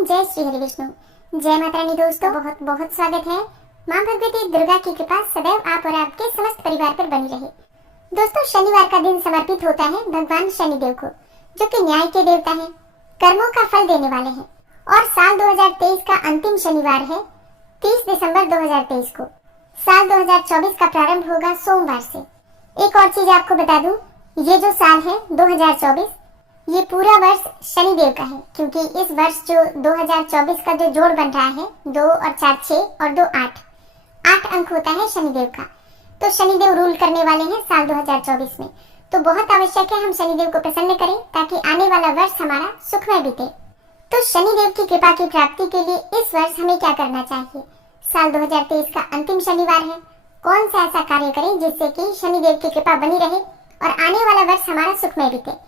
ओम जय श्री हरि विष्णु। जय माता रानी। दोस्तों बहुत बहुत स्वागत है। माँ भगवती दुर्गा की कृपा सदैव आप और आपके समस्त परिवार पर बनी रहे। दोस्तों, शनिवार का दिन समर्पित होता है भगवान शनिदेव को, जो कि न्याय के देवता हैं, कर्मों का फल देने वाले हैं। और साल 2023 का अंतिम शनिवार है 30 दिसंबर 2023 को। साल 2024 का प्रारंभ होगा सोमवार से। एक और चीज आपको बता दूं, ये जो साल है 2024, ये पूरा वर्ष शनिदेव का है, क्योंकि इस वर्ष जो 2024 का जो जोड़ बन रहा है 2 और 4 6 और 2 8 अंक होता है शनिदेव का। तो शनिदेव रूल करने वाले हैं साल 2024 में। तो बहुत आवश्यक है हम शनिदेव को प्रसन्न करें, ताकि आने वाला वर्ष हमारा सुखमय बीते। तो शनिदेव की कृपा की प्राप्ति के लिए इस वर्ष हमें क्या करना चाहिए? साल 2023 का अंतिम शनिवार है, कौन सा ऐसा कार्य करें जिससे कि शनिदेव की कृपा बनी रहे और आने वाला वर्ष हमारा सुखमय बीते।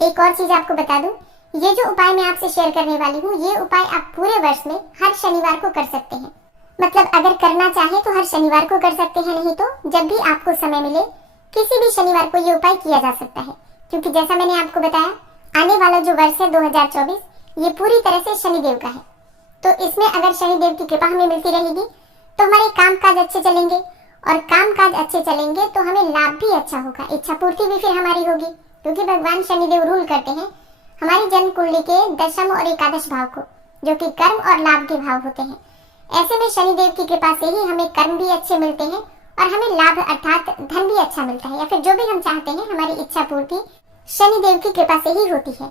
एक और चीज आपको बता दूं, ये जो उपाय मैं आपसे शेयर करने वाली हूँ, ये उपाय आप पूरे वर्ष में हर शनिवार को कर सकते हैं। मतलब अगर करना चाहे तो हर शनिवार को कर सकते हैं, नहीं तो जब भी आपको समय मिले किसी भी शनिवार को ये उपाय किया जा सकता है। क्योंकि जैसा मैंने आपको बताया, आने वाला जो वर्ष है 2024, ये पूरी तरह से शनिदेव का है। तो इसमें अगर शनिदेव की कृपा हमें मिलती रहेगी तो हमारे काम काज अच्छे चलेंगे, और काम काज अच्छे चलेंगे तो हमें लाभ भी अच्छा होगा, इच्छा पूर्ति भी फिर हमारी होगी। क्योंकि भगवान शनिदेव रूल करते हैं हमारी जन्म कुंडली के दशम और एकादश भाव को, जो कि कर्म और लाभ के भाव होते हैं। ऐसे में शनिदेव की कृपा से ही हमें कर्म भी अच्छे मिलते हैं और हमें लाभ अर्थात धन भी अच्छा मिलता है, या फिर जो भी हम चाहते हैं हमारी इच्छा पूर्ति शनिदेव की कृपा से ही होती है।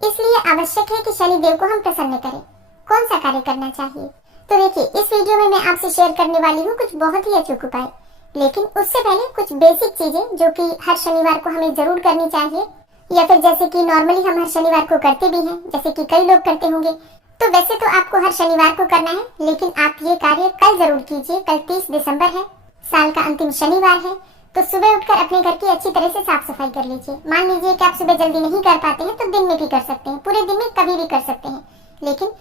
इसलिए आवश्यक है कि शनिदेव को हम प्रसन्न करें। कौन सा कार्य करना चाहिए? तो देखिए, इस वीडियो में मैं आपसे शेयर करने वाली हूँ कुछ बहुत ही अचूक उपाय। लेकिन उससे पहले कुछ बेसिक चीजें जो कि हर शनिवार को हमें जरूर करनी चाहिए, या फिर जैसे कि नॉर्मली हम हर शनिवार को करते भी हैं, जैसे कि कई लोग करते होंगे। तो वैसे तो आपको हर शनिवार को करना है, लेकिन आप ये कार्य कल जरूर कीजिए। कल 30 दिसंबर है, साल का अंतिम शनिवार है। तो सुबह उठकर अपने घर की अच्छी तरह से साफ सफाई कर लीजिए। मान लीजिए कि आप सुबह जल्दी नहीं कर पाते हैं तो दिन में भी कर सकते हैं, पूरे दिन में कभी भी कर सकते हैं। लेकिन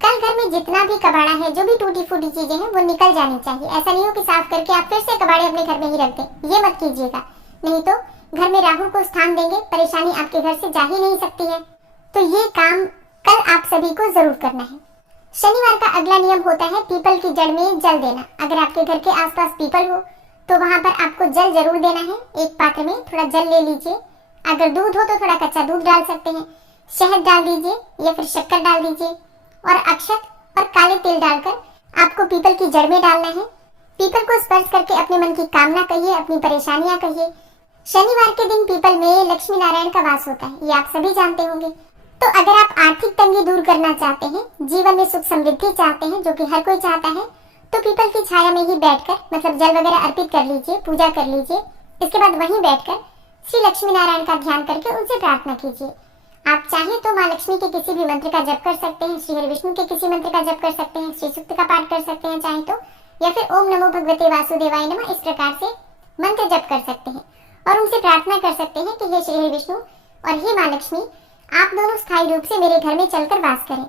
कल घर में जितना भी कबाड़ा है, जो भी टूटी फूटी चीजें हैं, वो निकल जानी चाहिए। ऐसा नहीं हो कि साफ करके आप फिर से कबाड़े अपने घर में ही रख दें, ये मत कीजिएगा। नहीं तो घर में राहु को स्थान देंगे, परेशानी आपके घर से जा ही नहीं सकती है। तो ये काम कल आप सभी को जरूर करना है। शनिवार का अगला नियम होता है पीपल की जड़ में जल देना। अगर आपके घर के आसपास पीपल हो तो वहां पर आपको जल जरूर देना है। एक पात्र में थोड़ा जल ले लीजिए। अगर दूध हो तो थोड़ा कच्चा दूध डाल सकते हैं, शहद डाल दीजिए या फिर शक्कर डाल दीजिए, और अक्षत और काले तिल डालकर आपको पीपल की जड़ में डालना है। पीपल को स्पर्श करके अपने मन की कामना कहिए, अपनी परेशानियां कहिए। शनिवार के दिन पीपल में लक्ष्मी नारायण का वास होता है, ये आप सभी जानते होंगे। तो अगर आप आर्थिक तंगी दूर करना चाहते हैं, जीवन में सुख समृद्धि चाहते हैं, जो कि हर कोई चाहता है, तो पीपल की छाया में ही बैठकर, मतलब जल वगैरह अर्पित कर लीजिए, पूजा कर लीजिए। इसके बाद वहीं बैठकर श्री लक्ष्मी नारायण का ध्यान करके उनसे प्रार्थना कीजिए। आप चाहें तो माँ लक्ष्मी के किसी भी मंत्र का जप कर सकते हैं, श्री हरि विष्णु के किसी मंत्र का जप कर सकते हैं, श्री सूक्त का पाठ कर सकते हैं चाहे तो, या फिर ओम नमो भगवते वासुदेवाय नमः इस प्रकार से मंत्र जप कर सकते हैं। और उनसे प्रार्थना कर सकते हैं कि हे श्री हरि विष्णु और हे माँ लक्ष्मी, आप दोनों स्थायी रूप से मेरे घर में चलकर वास करें,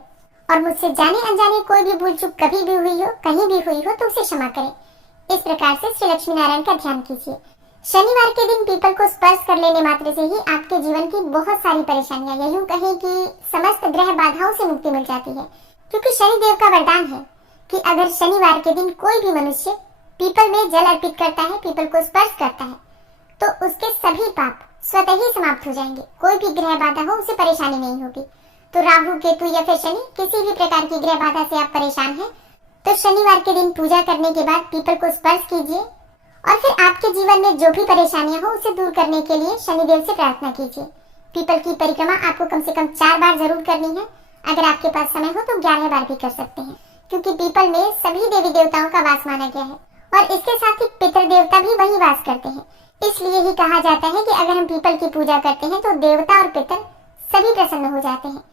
और मुझसे जाने अनजाने कोई भी भूल चूक कभी भी हुई हो, कहीं भी हुई हो, तो उसे क्षमा करें। इस प्रकार से श्री लक्ष्मी नारायण का ध्यान कीजिए। शनिवार के दिन पीपल को स्पर्श कर लेने मात्र से ही आपके जीवन की बहुत सारी परेशानियां, या यूं कहें कि समस्त ग्रह बाधाओं से मुक्ति मिल जाती है। क्योंकि शनिदेव का वरदान है कि अगर शनिवार के दिन कोई भी मनुष्य पीपल में जल अर्पित करता है, पीपल को स्पर्श करता है, तो उसके सभी पाप स्वतः ही समाप्त हो जाएंगे। कोई भी ग्रह बाधा हो, उसे परेशानी नहीं होगी। तो राहु केतु या फिर शनि, किसी भी प्रकार की ग्रह बाधा से आप परेशान हैं, तो शनिवार के दिन पूजा करने के बाद पीपल को स्पर्श कीजिए, और फिर आपके जीवन में जो भी परेशानियां हो उसे दूर करने के लिए शनिदेव से प्रार्थना कीजिए। पीपल की परिक्रमा आपको कम से कम 4 बार जरूर करनी है। अगर आपके पास समय हो तो 11 बार भी कर सकते हैं, क्योंकि पीपल में सभी देवी देवताओं का वास माना गया है, और इसके साथ ही पितृ देवता भी वही वास करते हैं। इसलिए ही कहा जाता है कि अगर हम पीपल की पूजा करते हैं तो देवता और पितर सभी प्रसन्न हो जाते हैं।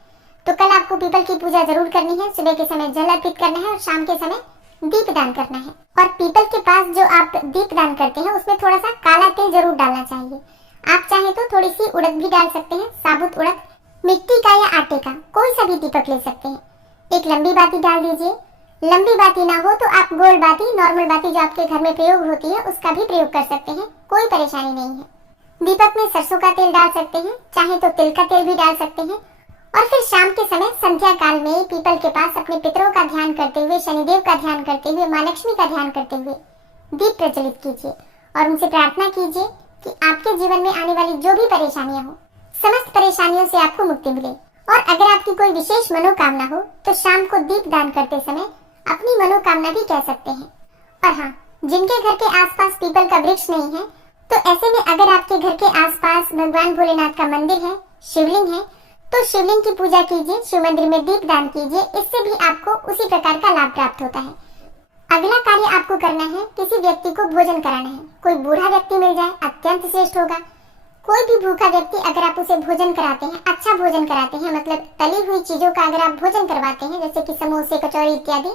तो कल आपको पीपल की पूजा जरूर करनी है। सुबह के समय जल अर्पित करना है और शाम के समय दीप दान करना है। और पीपल के पास जो आप दीप दान करते हैं उसमें थोड़ा सा काला तिल जरूर डालना चाहिए। आप चाहे तो थोड़ी सी उड़द भी डाल सकते हैं, साबुत उड़द, मिट्टी का या आटे का, कोई सा भी दीपक ले सकते हैं। एक लंबी बाती डाल दीजिए। लंबी बाती ना हो तो आप गोल बाती, नॉर्मल बाती जो आपके घर में प्रयोग होती है, उसका भी प्रयोग कर सकते हैं, कोई परेशानी नहीं है। दीपक में सरसों का तेल डाल सकते हैं, चाहे तो तिल का तेल भी डाल सकते हैं, और फिर शाम के समय संध्या काल में पीपल के पास अपने पितरों का ध्यान करते हुए, शनिदेव का ध्यान करते हुए, माँ लक्ष्मी का ध्यान करते हुए दीप प्रज्वलित कीजिए और उनसे प्रार्थना कीजिए कि आपके जीवन में आने वाली जो भी परेशानियां हो, समस्त परेशानियों से आपको मुक्ति मिले। और अगर आपकी कोई विशेष मनोकामना हो तो शाम को दीप दान करते समय अपनी मनोकामना भी कह सकते हैं। और हाँ, जिनके घर के आसपास पीपल का वृक्ष नहीं है, तो ऐसे में अगर आपके घर के आसपास भगवान भोलेनाथ का मंदिर है, शिवलिंग है, तो शिवलिंग की पूजा कीजिए, शिव मंदिर में दीप दान कीजिए। इससे भी आपको उसी प्रकार का लाभ प्राप्त होता है। अगला कार्य आपको करना है, किसी व्यक्ति को भोजन कराना है। कोई बूढ़ा व्यक्ति मिल जाए अत्यंत श्रेष्ठ होगा। कोई भी भूखा व्यक्ति अगर आप उसे भोजन कराते हैं, अच्छा भोजन कराते हैं, मतलब तली हुई चीजों का अगर आप भोजन करवाते हैं, जैसे कि समोसे, कचौड़ी इत्यादि,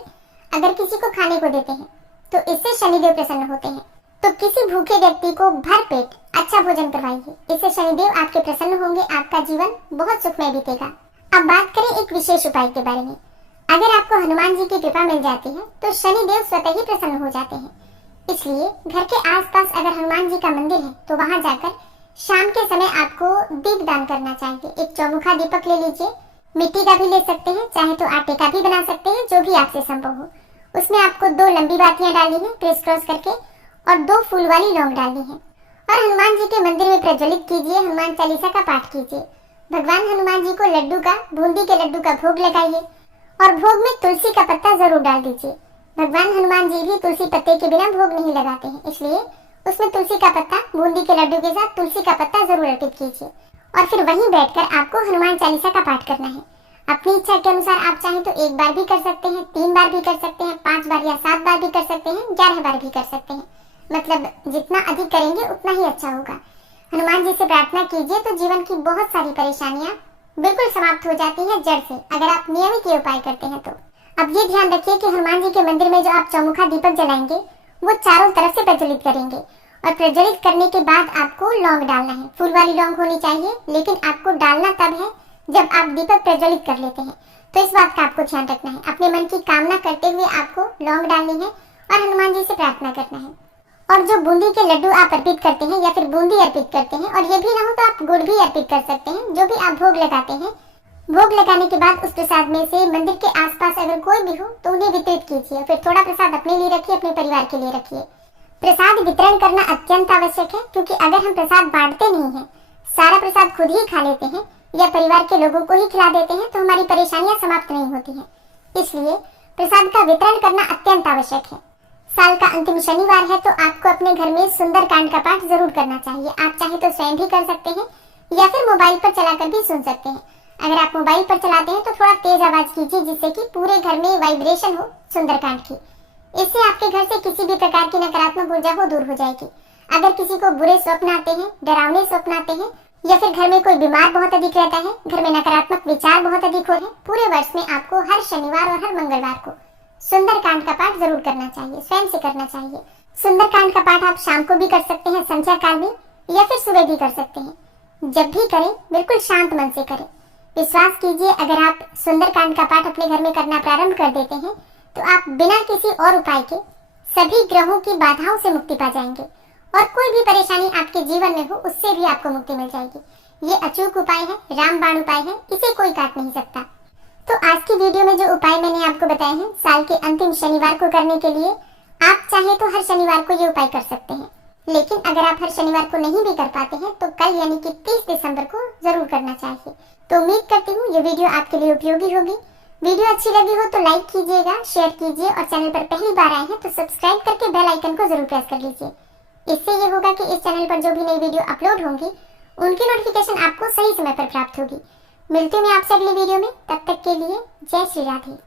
अगर किसी को खाने को देते हैं तो इससे शनिदेव प्रसन्न होते हैं। तो किसी भूखे व्यक्ति को भर पेट अच्छा भोजन करवाइए, इससे शनिदेव आपके प्रसन्न होंगे, आपका जीवन बहुत सुखमय बीतेगा। अब बात करें एक विशेष उपाय के बारे में। अगर आपको हनुमान जी की कृपा मिल जाती है तो शनिदेव स्वतः ही प्रसन्न हो जाते हैं। इसलिए घर के आसपास अगर हनुमान जी का मंदिर है तो वहां जाकर शाम के समय आपको दीप दान करना चाहिए। एक चौमुखा दीपक ले लीजिए, मिट्टी का भी ले सकते हैं, चाहे तो आटे का भी बना सकते हैं, जो भी आपसे संभव हो। उसमें आपको 2 लंबी बातियां डालनी है क्रिस क्रॉस करके, और 2 फूल वाली लौंग डालनी है। और हनुमान जी के मंदिर में प्रज्वलित कीजिए, हनुमान चालीसा का पाठ कीजिए। भगवान हनुमान जी को लड्डू का, बूंदी के लड्डू का भोग लगाइए और भोग में तुलसी का पत्ता जरूर डाल दीजिए। भगवान हनुमान जी भी तुलसी पत्ते के बिना भोग नहीं लगाते हैं, इसलिए उसमें तुलसी का पत्ता, बूंदी के लड्डू के साथ तुलसी का पत्ता जरूर अर्पित कीजिए। और फिर वहीं बैठकर आपको हनुमान चालीसा का पाठ करना है। अपनी इच्छा के अनुसार आप चाहें तो 1 बार भी कर सकते हैं, 3 बार भी कर सकते हैं, 5 बार या 7 बार भी कर सकते हैं, 11 बार भी कर सकते हैं। मतलब जितना अधिक करेंगे उतना ही अच्छा होगा। हनुमान जी से प्रार्थना कीजिए तो जीवन की बहुत सारी परेशानियां बिल्कुल समाप्त हो जाती है जड़ से, अगर आप नियमित ये उपाय करते हैं तो। अब ये ध्यान रखिए कि हनुमान जी के मंदिर में जो आप चौमुखा दीपक जलाएंगे वो चारों तरफ से प्रज्वलित करेंगे, और प्रज्वलित करने के बाद आपको लौंग डालना है। फूल वाली लौंग होनी चाहिए, लेकिन आपको डालना तब है जब आप दीपक प्रज्वलित कर लेते हैं। तो इस बात का आपको ध्यान रखना है। अपने मन की कामना करते हुए आपको लौंग डालनी है और हनुमान जी से प्रार्थना करना है। और जो बूंदी के लड्डू आप अर्पित करते हैं या फिर बूंदी अर्पित करते हैं, और ये भी ना हो तो आप गुड़ भी अर्पित कर सकते हैं, जो भी आप भोग लगाते हैं। भोग लगाने के बाद उस प्रसाद में से मंदिर के आसपास अगर कोई भी हो तो उन्हें वितरित कीजिए। फिर थोड़ा प्रसाद अपने लिए रखिए, अपने परिवार के लिए रखिए। प्रसाद वितरण करना अत्यंत आवश्यक है, क्योंकि अगर हम प्रसाद बांटते नहीं हैं, सारा प्रसाद खुद ही खा लेते हैं या परिवार के लोगों को ही खिला देते हैं, तो हमारी परेशानियां समाप्त नहीं होती हैं। इसलिए प्रसाद का वितरण करना अत्यंत आवश्यक है। साल का अंतिम शनिवार है तो आपको अपने घर में सुंदर कांड का पाठ जरूर करना चाहिए। आप चाहे तो स्वयं भी कर सकते हैं या फिर मोबाइल पर चलाकर भी सुन सकते हैं। अगर आप मोबाइल पर चलाते हैं तो थोड़ा तेज आवाज कीजिए, जिससे कि पूरे घर में वाइब्रेशन हो सुंदरकांड की। इससे आपके घर से किसी भी प्रकार की नकारात्मक ऊर्जा वो दूर हो जाएगी। अगर किसी को बुरे स्वप्न आते हैं, डरावने स्वप्न आते हैं, या फिर घर में कोई बीमार बहुत अधिक रहता है, घर में नकारात्मक विचार बहुत अधिक हो रहे हैं, पूरे वर्ष में आपको हर शनिवार और हर मंगलवार को सुंदरकांड का पाठ जरूर करना चाहिए, स्वयं से करना चाहिए। सुंदरकांड का पाठ आप शाम को भी कर सकते हैं संध्या काल में, या फिर सुबह भी कर सकते हैं। जब भी करें बिल्कुल शांत मन से करें। विश्वास कीजिए, अगर आप सुंदरकांड का पाठ अपने घर में करना प्रारंभ कर देते हैं तो आप बिना किसी और उपाय के सभी ग्रहों की बाधाओं से मुक्ति पा जाएंगे, और कोई भी परेशानी आपके जीवन में हो उससे भी आपको मुक्ति मिल जाएगी। ये अचूक उपाय है, रामबाण उपाय है, इसे कोई काट नहीं सकता। तो आज की वीडियो में जो उपाय मैंने आपको बताए हैं साल के अंतिम शनिवार को करने के लिए, आप चाहे तो हर शनिवार को ये उपाय कर सकते हैं। लेकिन अगर आप हर शनिवार को नहीं भी कर पाते हैं तो कल यानी कि 30 दिसंबर को जरूर करना चाहिए। तो उम्मीद करती हूँ ये वीडियो आपके लिए उपयोगी होगी। वीडियो अच्छी लगी हो तो लाइक कीजिएगा, शेयर कीजिए, और चैनल पर पहली बार आए हैं तो सब्सक्राइब करके बेल आइकन को जरूर प्रेस कर लीजिए। इससे ये होगा कि इस चैनल पर जो भी नई वीडियो अपलोड होंगी उनकी नोटिफिकेशन आपको सही समय पर प्राप्त होगी। मिलती हूँ मैं आपसे अगली वीडियो में, तब तक के लिए जय श्री राधे।